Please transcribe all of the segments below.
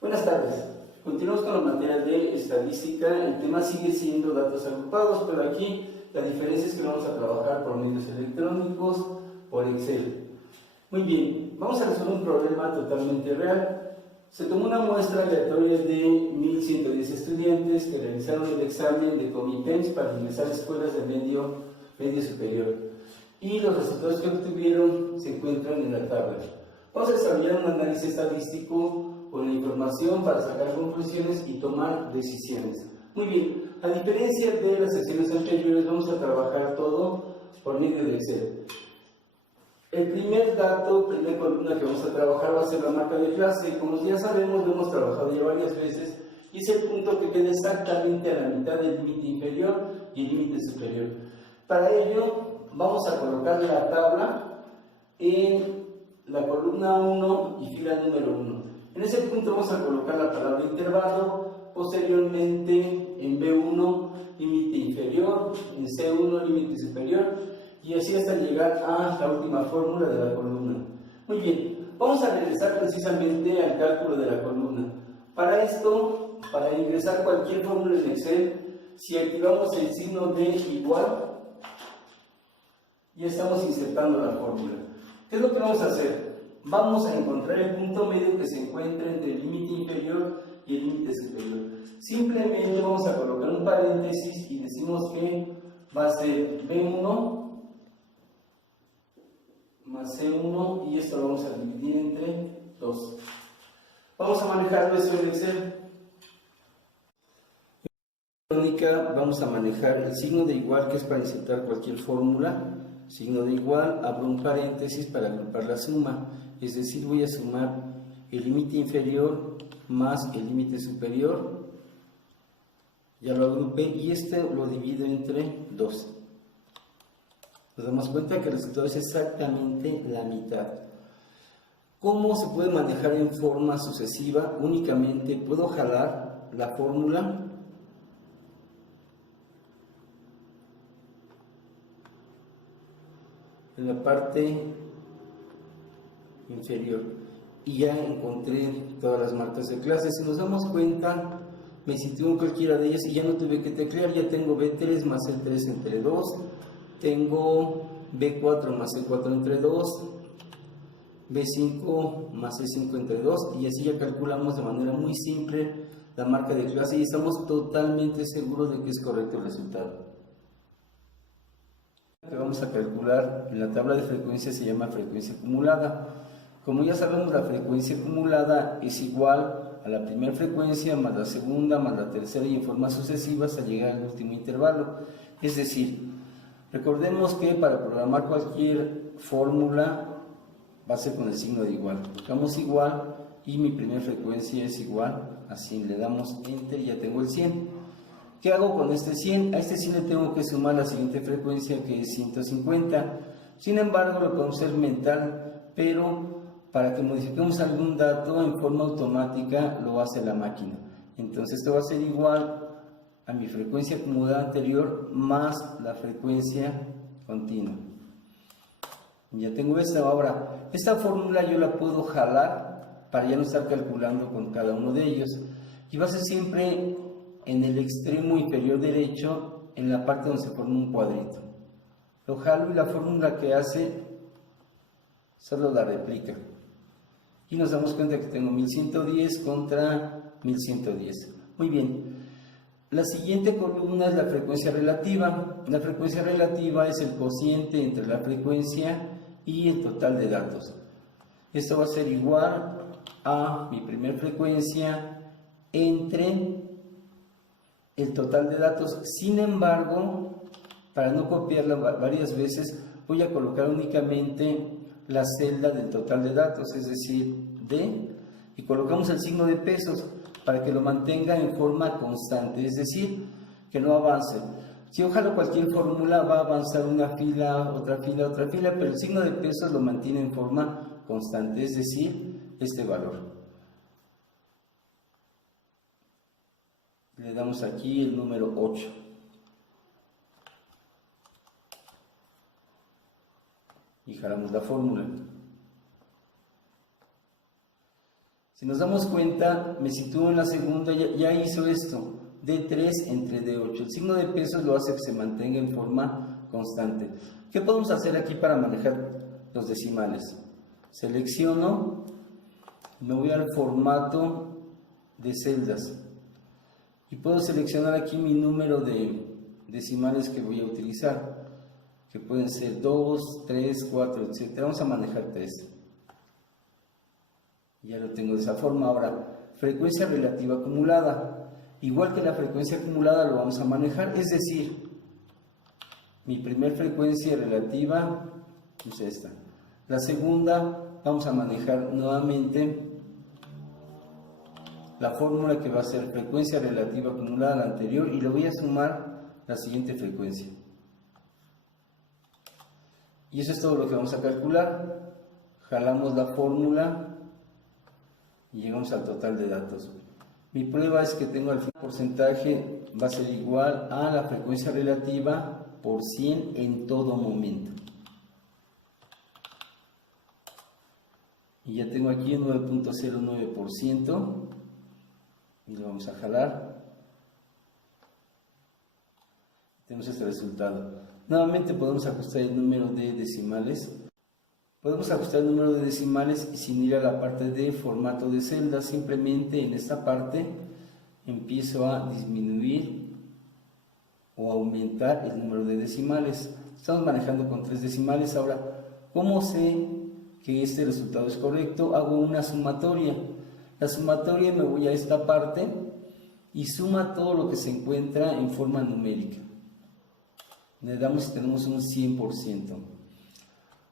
Buenas tardes. Continuamos con la materia de estadística. El tema sigue siendo datos agrupados, pero aquí la diferencia es que vamos a trabajar por medios electrónicos, por Excel. Muy bien, vamos a resolver un problema totalmente real. Se tomó una muestra aleatoria de 1110 estudiantes que realizaron el examen de Comipens para ingresar a escuelas de medio superior. Y los resultados que obtuvieron se encuentran en la tabla. Vamos a desarrollar un análisis estadístico con la información para sacar conclusiones y tomar decisiones. Muy bien, a diferencia de las secciones anteriores, vamos a trabajar todo por medio de Excel. El primer dato, primera columna que vamos a trabajar va a ser la marca de clase. Como ya sabemos, lo hemos trabajado ya varias veces y es el punto que queda exactamente a la mitad del límite inferior y el límite superior. Para ello, vamos a colocar la tabla en la columna 1 y fila número 1. En ese punto vamos a colocar la palabra intervalo, posteriormente en B1 límite inferior, en C1 límite superior y así hasta llegar a la última fórmula de la columna. Muy bien, vamos a regresar precisamente al cálculo de la columna. Para esto, para ingresar cualquier fórmula en Excel, si activamos el signo de igual, ya estamos insertando la fórmula. ¿Qué es lo que vamos a hacer? Vamos a encontrar el punto medio que se encuentra entre el límite inferior y el límite superior. Simplemente vamos a colocar un paréntesis y decimos que va a ser B1 más C1 y esto lo vamos a dividir entre 2. Vamos a manejarlo eso en Excel. Vamos a manejar el signo de igual, que es para insertar cualquier fórmula. Signo de igual, abro un paréntesis para agrupar la suma, es decir, voy a sumar el límite inferior más el límite superior, ya lo agrupé y este lo divido entre 2. Nos damos cuenta que el resultado es exactamente la mitad. ¿Cómo se puede manejar en forma sucesiva? Únicamente puedo jalar la fórmula en la parte inferior y ya encontré todas las marcas de clase. Si nos damos cuenta, me sitúo en cualquiera de ellas y ya no tuve que teclear. Ya tengo B3 más C3 entre 2, tengo B4 más C4 entre 2, B5 más C5 entre 2 y así ya calculamos de manera muy simple la marca de clase y estamos totalmente seguros de que es correcto el resultado. Que vamos a calcular en la tabla de frecuencia se llama frecuencia acumulada. Como ya sabemos, la frecuencia acumulada es igual a la primera frecuencia más la segunda más la tercera y en forma sucesiva hasta llegar al último intervalo. Es decir, recordemos que para programar cualquier fórmula va a ser con el signo de igual. Buscamos igual y mi primera frecuencia es igual a 100. Le damos enter y ya tengo el 100. ¿Qué hago con este 100? A este 100 le tengo que sumar la siguiente frecuencia, que es 150. Sin embargo, lo podemos hacer mental, pero para que modifiquemos algún dato en forma automática lo hace la máquina. Entonces esto va a ser igual a mi frecuencia acumulada anterior más la frecuencia continua. Ya tengo esta. Ahora, esta fórmula yo la puedo jalar para ya no estar calculando con cada uno de ellos. Y va a ser siempre en el extremo inferior derecho, en la parte donde se forma un cuadrito. Lo jalo y la fórmula que hace solo la replica. Y nos damos cuenta que tengo 1110 contra 1110. Muy bien. La siguiente columna es la frecuencia relativa. La frecuencia relativa es el cociente entre la frecuencia y el total de datos. Esto va a ser igual a mi primera frecuencia entre el total de datos. Sin embargo, para no copiarla varias veces, voy a colocar únicamente la celda del total de datos, es decir, D, y colocamos el signo de pesos para que lo mantenga en forma constante, es decir, que no avance. Si yo jalo cualquier fórmula, va a avanzar una fila, otra fila, pero el signo de pesos lo mantiene en forma constante, es decir, este valor. Le damos aquí el número 8. y jalamos la fórmula. Si nos damos cuenta, me sitúo en la segunda, ya hizo esto, D3 entre D8. El signo de pesos lo hace que se mantenga en forma constante. ¿Qué podemos hacer aquí para manejar los decimales? Selecciono, me voy al formato de celdas y puedo seleccionar aquí mi número de decimales que voy a utilizar, que pueden ser 2, 3, 4, etc. Vamos a manejar 3. Ya lo tengo de esa forma. Ahora, frecuencia relativa acumulada. Igual que la frecuencia acumulada lo vamos a manejar, es decir, mi primer frecuencia relativa es esta. La segunda vamos a manejar nuevamente la fórmula que va a ser frecuencia relativa acumulada a la anterior y le voy a sumar la siguiente frecuencia. Y eso es todo lo que vamos a calcular. Jalamos la fórmula y llegamos al total de datos. Mi prueba es que tengo el porcentaje va a ser igual a la frecuencia relativa por 100 en todo momento. Y ya tengo aquí el 9.09% y lo vamos a jalar. Tenemos este resultado. Nuevamente podemos ajustar el número de decimales. Podemos ajustar el número de decimales y sin ir a la parte de formato de celda, simplemente en esta parte empiezo a disminuir o aumentar el número de decimales. Estamos manejando con 3 decimales. Ahora, ¿cómo sé que este resultado es correcto? Hago una sumatoria. La sumatoria, me voy a esta parte y suma todo lo que se encuentra en forma numérica. Le damos si tenemos un 100%.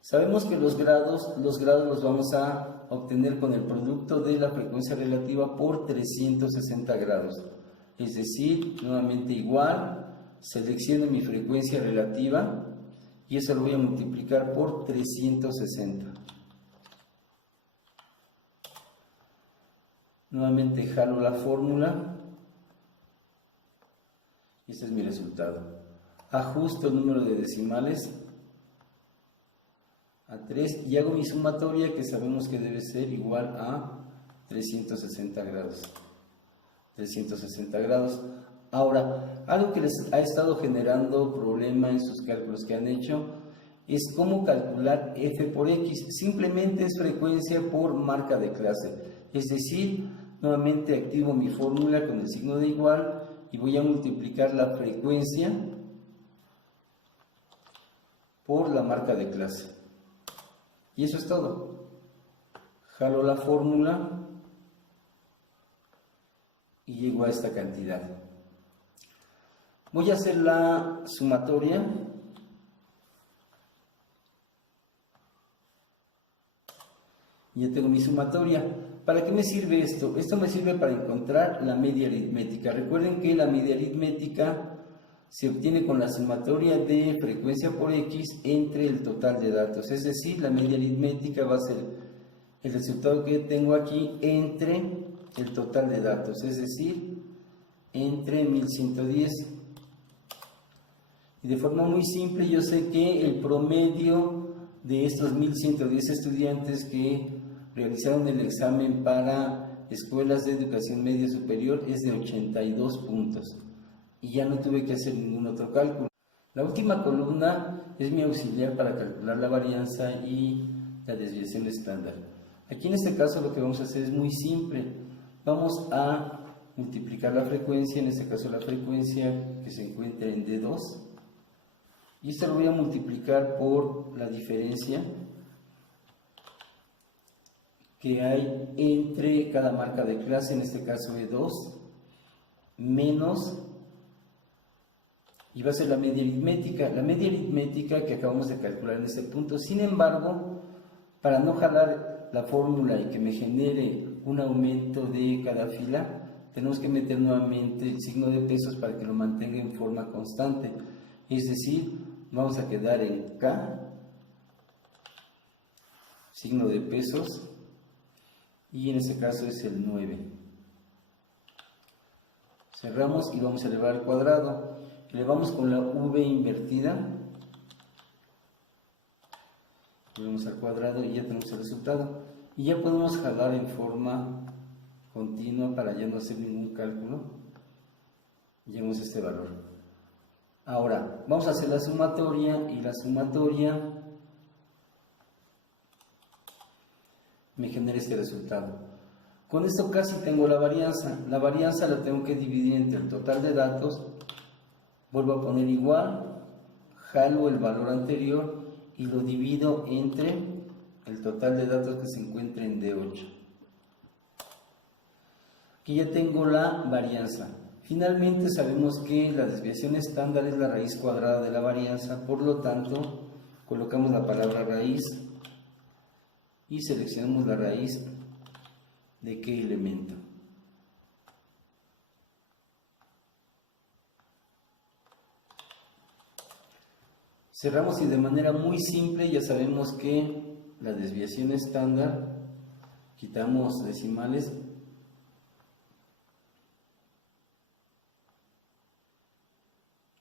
Sabemos que los grados los vamos a obtener con el producto de la frecuencia relativa por 360 grados. Es decir, nuevamente igual, selecciono mi frecuencia relativa y eso lo voy a multiplicar por 360. Nuevamente jalo la fórmula y este es mi resultado. Ajusto el número de decimales a 3 y hago mi sumatoria, que sabemos que debe ser igual a 360 grados. 360 grados. Ahora, algo que les ha estado generando problema en sus cálculos que han hecho es cómo calcular f por x. Simplemente es frecuencia por marca de clase. Es decir, nuevamente activo mi fórmula con el signo de igual y voy a multiplicar la frecuencia por la marca de clase. Y eso es todo. Jalo la fórmula y llego a esta cantidad. Voy a hacer la sumatoria. Ya tengo mi sumatoria. ¿Para qué me sirve esto? Esto me sirve para encontrar la media aritmética. Recuerden que la media aritmética se obtiene con la sumatoria de frecuencia por x entre el total de datos. Es decir, la media aritmética va a ser el resultado que tengo aquí entre el total de datos. Es decir, entre 1110. Y de forma muy simple yo sé que el promedio de estos 1110 estudiantes que realizaron el examen para escuelas de educación media superior es de 82 puntos. Y ya no tuve que hacer ningún otro cálculo. La última columna es mi auxiliar para calcular la varianza y la desviación estándar. Aquí en este caso lo que vamos a hacer es muy simple. Vamos a multiplicar la frecuencia, en este caso la frecuencia que se encuentra en D2. Y esto lo voy a multiplicar por la diferencia que hay entre cada marca de clase, en este caso E2, menos, y va a ser la media aritmética que acabamos de calcular en este punto. Sin embargo, para no jalar la fórmula y que me genere un aumento de cada fila, tenemos que meter nuevamente el signo de pesos para que lo mantenga en forma constante. Es decir, vamos a quedar en K, signo de pesos, y en este caso es el 9. Cerramos y vamos a elevar al cuadrado. Elevamos con la V invertida volvemos al cuadrado y ya tenemos el resultado. Y ya podemos jalar en forma continua para ya no hacer ningún cálculo. Llegamos a este valor. Ahora, vamos a hacer la sumatoria y la sumatoria me genera este resultado. Con esto casi tengo la varianza. La varianza la tengo que dividir entre el total de datos. Vuelvo a poner igual, jalo el valor anterior y lo divido entre el total de datos que se encuentra en D8. Aquí ya tengo la varianza. Finalmente sabemos que la desviación estándar es la raíz cuadrada de la varianza, por lo tanto colocamos la palabra raíz y seleccionamos la raíz de qué elemento. Cerramos y de manera muy simple ya sabemos que la desviación estándar, quitamos decimales,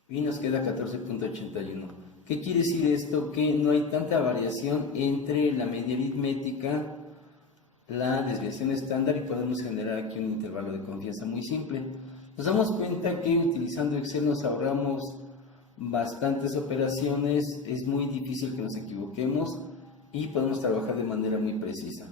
y nos queda 14.81. ¿Qué quiere decir esto? Que no hay tanta variación entre la media aritmética, la desviación estándar, y podemos generar aquí un intervalo de confianza muy simple. Nos damos cuenta que utilizando Excel nos ahorramos bastantes operaciones, es muy difícil que nos equivoquemos y podemos trabajar de manera muy precisa.